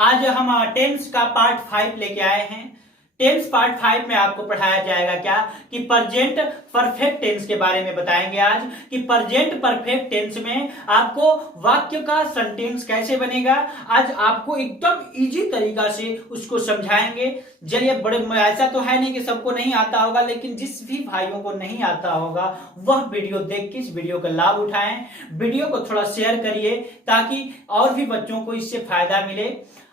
आज हम टेंस का पार्ट 5 लेके आए हैं। टेंस पार्ट 5 में आपको पढ़ाया जाएगा क्या कि प्रेजेंट परफेक्ट टेंस के बारे में बताएंगे आज कि प्रेजेंट परफेक्ट टेंस में आपको वाक्य का सेंटेंस कैसे बनेगा। आज आपको एकदम इजी तरीका से उसको समझाएंगे। चलिए, बड़े ऐसा तो है नहीं कि सबको नहीं आता होगा, लेकिन जिस भी भाइयों को नहीं आता होगा वह वीडियो देख के इस वीडियो का लाभ उठाएं। वीडियो को थोड़ा शेयर करिए ताकि और भी बच्चों को इससे फायदा मिले।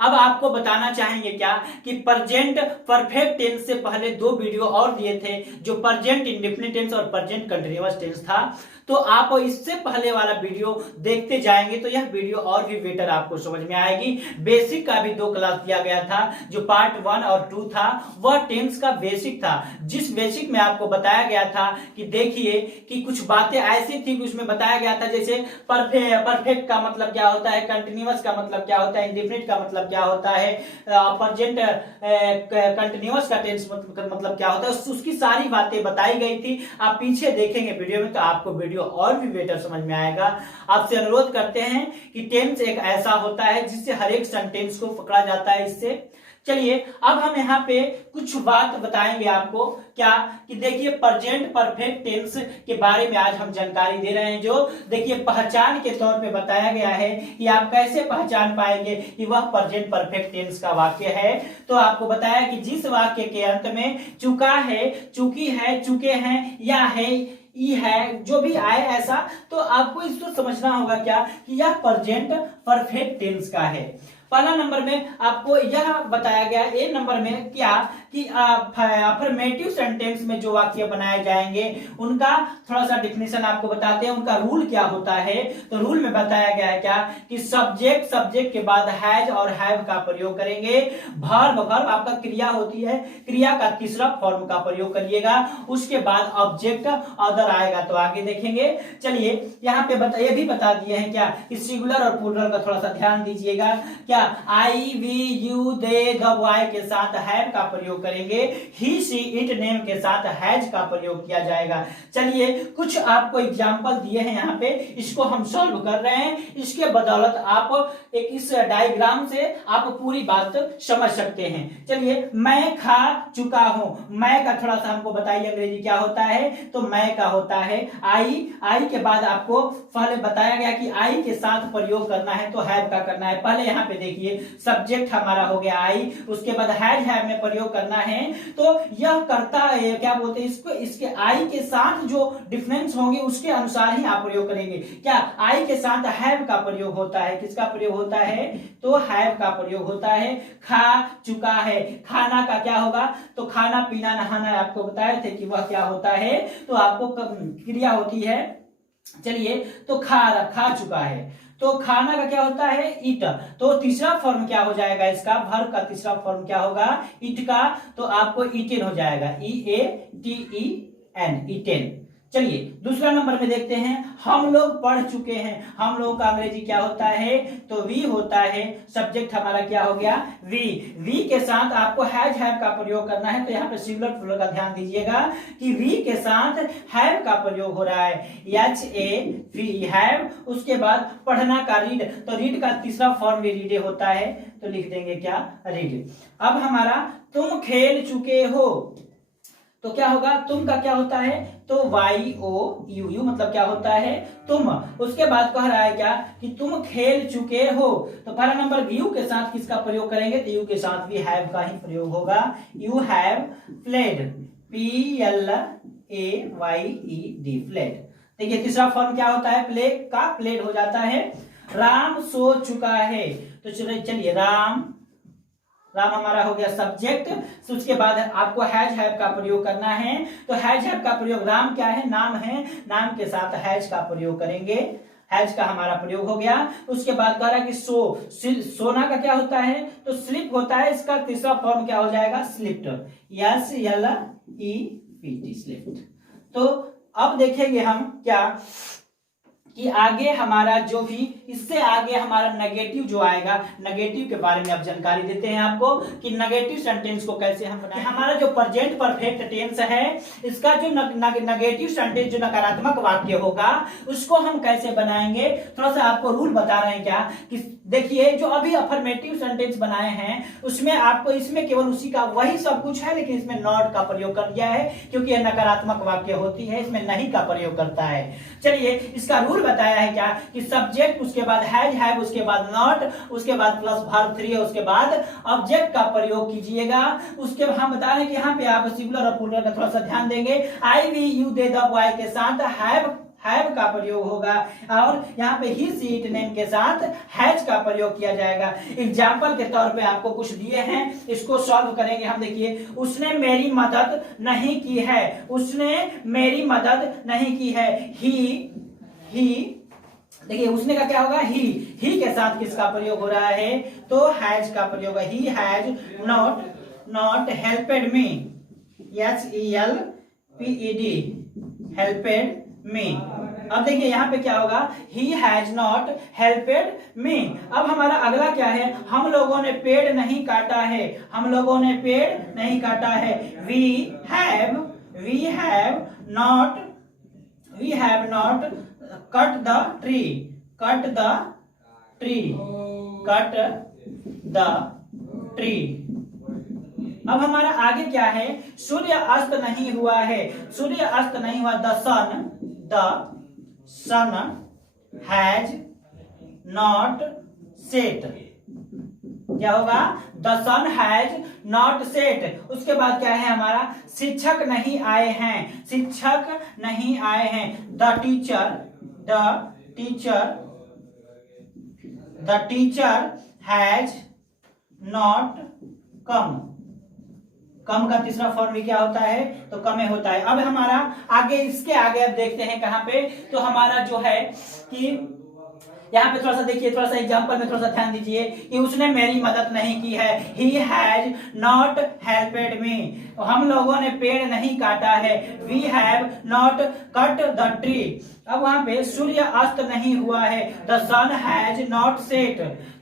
अब आपको बताना चाहेंगे क्या कि प्रेजेंट परफेक्ट टेंस से पहले दो वीडियो और दिए थे, जो प्रेजेंट इंडेफिनिट टेंस और प्रेजेंट कंटीन्यूअस टेंस था। तो आप इससे पहले वाला वीडियो देखते जाएंगे तो यह वीडियो और भी बेटर आपको समझ में आएगी। बेसिक का भी 2 क्लास दिया गया था, जो पार्ट 1 और 2 था वह टेंस का बेसिक था। जिस बेसिक में आपको बताया गया था कि देखिए कि कुछ बातें ऐसी थी कि उसमें बताया गया था, जैसे परफेक्ट का मतलब क्या होता है, कंटिन्यूअस का मतलब क्या होता है, इंडेफिनिट का मतलब क्या होता है, प्रेजेंट कंटिन्यूअस का टेंस मतलब क्या होता है, उसकी सारी बातें बताई गई थी। आप पीछे देखेंगे वीडियो में तो आपको वीडियो और भी बेटर समझ में आएगा। आपसे अनुरोध करते हैं कि टेंस एक ऐसा होता है जिससे हर एक सेंटेंस को पकड़ा जाता है। इससे चलिए अब हम यहाँ पे कुछ बात बताएंगे आपको क्या कि देखिए प्रेजेंट परफेक्ट टेंस के बारे में आज हम जानकारी दे रहे हैं। जो देखिए पहचान के तौर पे बताया गया है कि आप कैसे पहचान पाएंगे कि वह प्रेजेंट परफेक्ट टेंस का वाक्य है। तो आपको बताया कि जिस वाक्य के अंत में चुका है, चुकी है, चुके हैं या है, ई है, जो भी आए ऐसा, तो आपको इसको समझना होगा क्या कि यह प्रेजेंट परफेक्ट टेंस का है। पहला नंबर में आपको यह बताया गया, ए नंबर में क्या कि अफर्मेटिव सेंटेंस में जो वाक्य बनाए जाएंगे उनका थोड़ा सा डिफिनेशन आपको बताते हैं, उनका रूल क्या होता है। तो रूल में बताया गया है क्या कि सब्जेक्ट के बाद हैज और हैव का प्रयोग करेंगे। वर्ब आपका क्रिया होती है, क्रिया का तीसरा फॉर्म का प्रयोग करिएगा। उसके बाद ऑब्जेक्ट अदर आएगा, तो आगे देखेंगे। चलिए यहाँ पे ये भी बता दिए हैं क्या कि सिंगुलर और प्लूरल का थोड़ा सा ध्यान दीजिएगा। क्या I, we, you, they, the, Y के साथ हैव का प्रयोग करेंगे। ही, शी, इट, नेम के साथ हैज का प्रयोग किया जाएगा। चलिए कुछ आपको एग्जांपल दिए हैं यहाँ पे, इसको हम सॉल्व कर रहे हैं। इसके बदौलत आप एक इस डायग्राम से आप पूरी बात समझ सकते हैं। चलिए, मैं खा चुका हूं, मैं का थोड़ा सा हमको बताइए अंग्रेजी क्या होता है। तो मैं का होता है आई, आई के बाद आपको पहले बताया गया कि आई के साथ प्रयोग करना है तो हैव का करना है। पहले यहाँ पे देखिए सब्जेक्ट हमारा हो गया आई, उसके बाद हैज हैव में प्रयोग करना है। तो यह करता है क्या बोलते हैं इसको, इसके आई के साथ जो डिफरेंस होंगे उसके अनुसार ही आप प्रयोग करेंगे। क्या आई के साथ हैव का प्रयोग होता है, किसका प्रयोग होता है, तो हैव का प्रयोग होता है। खा चुका है, खाना का क्या होगा, तो खाना पीना नहाना आपको बताए थे कि वह क्या होता है, तो आपको क्रिया होती है। चलिए, तो खा चुका है, तो खाना का क्या होता है, ईट। तो तीसरा फॉर्म क्या हो जाएगा इसका, वर्ब का तीसरा फॉर्म क्या होगा, ईट का, तो आपको ईटेन हो जाएगा, EATEN, ईटेन। चलिए दूसरा नंबर में देखते हैं, हम लोग पढ़ चुके हैं। हम लोग का अंग्रेजी क्या होता है, तो वी होता है। सब्जेक्ट हमारा क्या हो गया, वी के साथ आपको हैज हैव का प्रयोग करना है। तो यहाँ पे सिंगुलर प्लूरल का ध्यान दीजिएगा कि वी के साथ हैव का प्रयोग हो रहा है, HAV हैव। उसके बाद पढ़ना का रीड, तो रीड का तीसरा फॉर्म भी रीडे होता है, तो लिख देंगे क्या, रीड। अब हमारा तुम खेल चुके हो, तो क्या होगा, तुम का क्या होता है, तो YOU मतलब क्या होता है, तुम। उसके बाद कह रहा है क्या कि तुम खेल चुके हो, तो पहला नंबर यू के साथ किसका प्रयोग करेंगे, तो यू के साथ भी हैव का ही प्रयोग होगा। You have played, PLAYED, played. देखिए तीसरा फॉर्म क्या होता है, प्ले का प्लेड हो जाता है। राम सो चुका है, तो चलिए राम हमारा हो गया सब्जेक्ट। उसके बाद आपको हैज हैव का प्रयोग करना है। तो हैज हैव का प्रयोग, राम क्या है, नाम है, नाम के साथ हैज का प्रयोग करेंगे। हैज का हमारा प्रयोग हो गया। उसके बाद कह रहा है कि सोना का क्या होता है, तो स्लिप होता है। इसका तीसरा फॉर्म क्या हो जाएगा, स्लिप्ट, SLEPT, स्लिप्ट। तो अब देखेंगे हम क्या कि आगे हमारा जो भी इससे आगे हमारा नेगेटिव जो आएगा, नेगेटिव के बारे में अब जानकारी देते हैं आपको कि नेगेटिव सेंटेंस को कैसे हम बनाएं। हमारा जो प्रेजेंट परफेक्ट टेंस है, इसका जो नेगेटिव सेंटेंस जो नकारात्मक वाक्य होगा उसको हम कैसे बनाएंगे। थोड़ा सा आपको रूल बता रहे हैं क्या कि देखिए जो अभी अफर्मेटिव सेंटेंस बनाए हैं उसमें आपको इसमें केवल उसी का वही सब कुछ है, लेकिन इसमें नॉट का प्रयोग कर दिया है क्योंकि यह नकारात्मक वाक्य होती है, इसमें नहीं का प्रयोग करता है। चलिए इसका रूल बताया है क्या कि सब्जेक्ट उसके बाद हैज हैव उसके बाद नॉट उसके बाद प्लस वर्ब 3 उसके बाद ऑब्जेक्ट का प्रयोग कीजिएगा। उसके बाद हम बता रहे हैं कि यहाँ पे आप सिंगुलर और प्लूरल का थोड़ा सा ध्यान देंगे। I we you they the boy के साथ हैव का प्रयोग होगा और यहाँ पे ही सी इट नेम के साथ हैज का प्रयोग किया जाएगा। एग्जाम्पल के तौर पे आपको कुछ दिए हैं, इसको सॉल्व करेंगे हम। देखिए उसने मेरी मदद नहीं की है, उसने मेरी मदद नहीं की है। ही देखिए उसने का क्या होगा, ही के साथ किसका प्रयोग हो रहा है, तो हैज का प्रयोग है। He has not helped me, HELPED helped me. अब देखिए यहाँ पे क्या होगा, ही हैज नॉट हेल्पेड मी। अब हमारा अगला क्या है, हम लोगों ने पेड़ नहीं काटा है, हम लोगों ने पेड़ नहीं काटा है। We have not cut the tree, cut the tree. अब हमारा आगे क्या है, सूर्य अस्त नहीं हुआ है, सूर्य अस्त नहीं हुआ। The sun has not set, क्या होगा, the sun has not set. उसके बाद क्या है हमारा, शिक्षक नहीं आए हैं, शिक्षक नहीं आए हैं। द टीचर हैज नॉट कम का तीसरा फॉर्म भी क्या होता है, तो कमे होता है। अब हमारा आगे इसके आगे अब देखते हैं कहां पे, तो हमारा जो है कि यहाँ पे थोड़ा सा देखिए, थोड़ा सा एग्जांपल में थोड़ा सा ध्यान दीजिए कि उसने मेरी मदद नहीं की है। ही हैज नॉट हेल्पेड मी, हम लोगों ने पेड़ नहीं काटा है। We have not cut the tree. अब वहां पे सूर्य अस्त नहीं हुआ है। The sun has not set,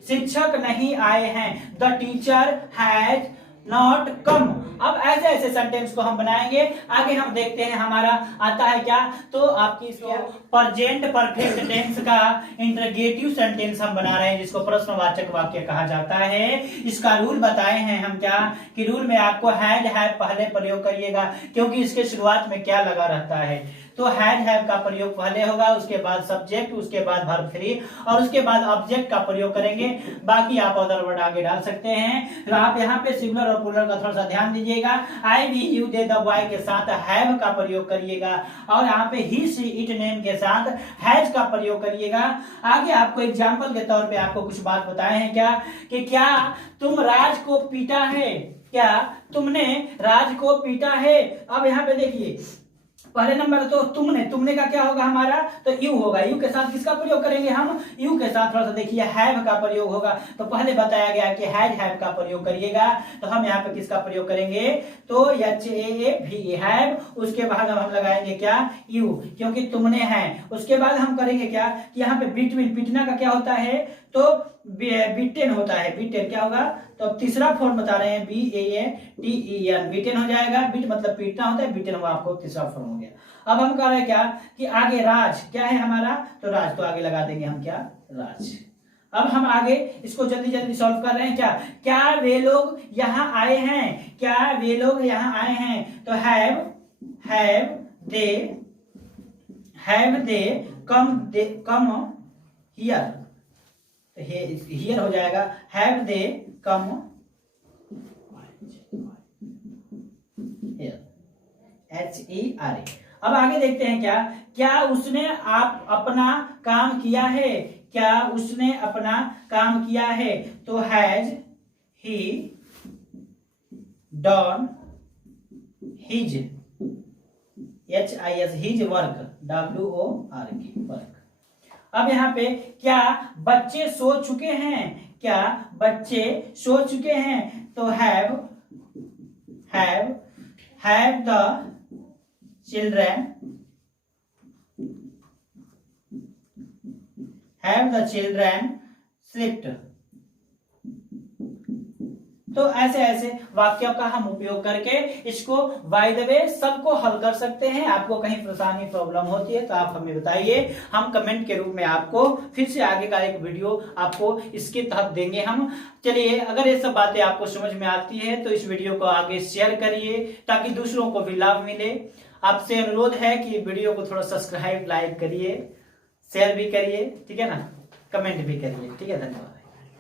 शिक्षक नहीं आए हैं। The teacher has not come. अब ऐसे ऐसे सेंटेंस को हम बनाएंगे। आगे हम देखते हैं हमारा आता है क्या, तो आपकी इसके प्रेजेंट परफेक्ट टेंस का इंटरोगेटिव सेंटेंस हम बना रहे हैं, जिसको प्रश्नवाचक वाक्य कहा जाता है। इसका रूल बताए हैं हम क्या, कि रूल में आपको हैज हैव पहले प्रयोग करिएगा, क्योंकि इसके शुरुआत में क्या लगा रहता है, तो हैज हैव का प्रयोग पहले होगा, उसके बाद सब्जेक्ट, उसके बाद वर्ब 3 और उसके बाद ऑब्जेक्ट का प्रयोग करेंगे। बाकी आप अदर वर्ड आगे डाल सकते हैं। तो आप यहाँ पे सिंगुलर और प्लूरल का थोड़ा सा ध्यान दीजिएगा। I we you they the boy के साथ हैव का प्रयोग करिएगा और यहाँ पे ही सी इट नेम के साथ हैज का प्रयोग करिएगा। आगे आपको एग्जाम्पल के तौर पे आपको कुछ बात बताए हैं क्या, कि क्या तुम राज को पीटा है, क्या तुमने राज को पीटा है। अब यहाँ पे देखिए पहले नंबर तो तुमने का क्या होगा हमारा, तो यू होगा। यू के साथ किसका प्रयोग करेंगे हम, यू के साथ थोड़ा सा देखिए हैव का प्रयोग होगा। तो पहले बताया गया कि हैज हैव का प्रयोग करिएगा, तो हम यहाँ पे किसका प्रयोग करेंगे, तो HAV हैव। उसके बाद हम लगाएंगे क्या, यू, क्योंकि तुमने है। उसके बाद हम करेंगे क्या, कि यहाँ पे बिटवीन, पीटना का क्या होता है, तो बीटेन होता है। बीटेन क्या होगा, तो अब तीसरा फॉर्म बता रहे हैं, BATEN, बीटेन हो जाएगा। बीट मतलब पीटना होता है, बीटेन हुआ आपको तीसरा फॉर्म हो गया। अब हम कह रहे हैं क्या, कि आगे राज क्या है हमारा, तो राज, तो आगे लगा देंगे हम क्या, राज। अब हम आगे इसको जल्दी जल्दी सॉल्व कर रहे हैं। क्या वे लोग यहाँ आए हैं, क्या वे लोग यहाँ आए हैं, तो have they come here, here हो जाएगा have they come here, HERE। अब आगे देखते हैं क्या उसने आप अपना काम किया है, क्या उसने अपना काम किया है, तो has he done his, HIS his work, WORK work. अब यहाँ पे क्या बच्चे सो चुके हैं, क्या बच्चे सो चुके हैं, तो हैव द चिल्ड्रन स्लीप्ड। तो ऐसे ऐसे वाक्यों का हम उपयोग करके इसको बाय द वे सबको हल कर सकते हैं। आपको कहीं परेशानी प्रॉब्लम होती है तो आप हमें बताइए, हम कमेंट के रूप में आपको फिर से आगे का एक वीडियो आपको इसके तहत देंगे हम। चलिए, अगर ये सब बातें आपको समझ में आती है तो इस वीडियो को आगे शेयर करिए ताकि दूसरों को भी लाभ मिले। आपसे अनुरोध है कि वीडियो को थोड़ा सब्सक्राइब लाइक करिए, शेयर भी करिए, ठीक है ना, कमेंट भी करिए, ठीक है। धन्यवाद।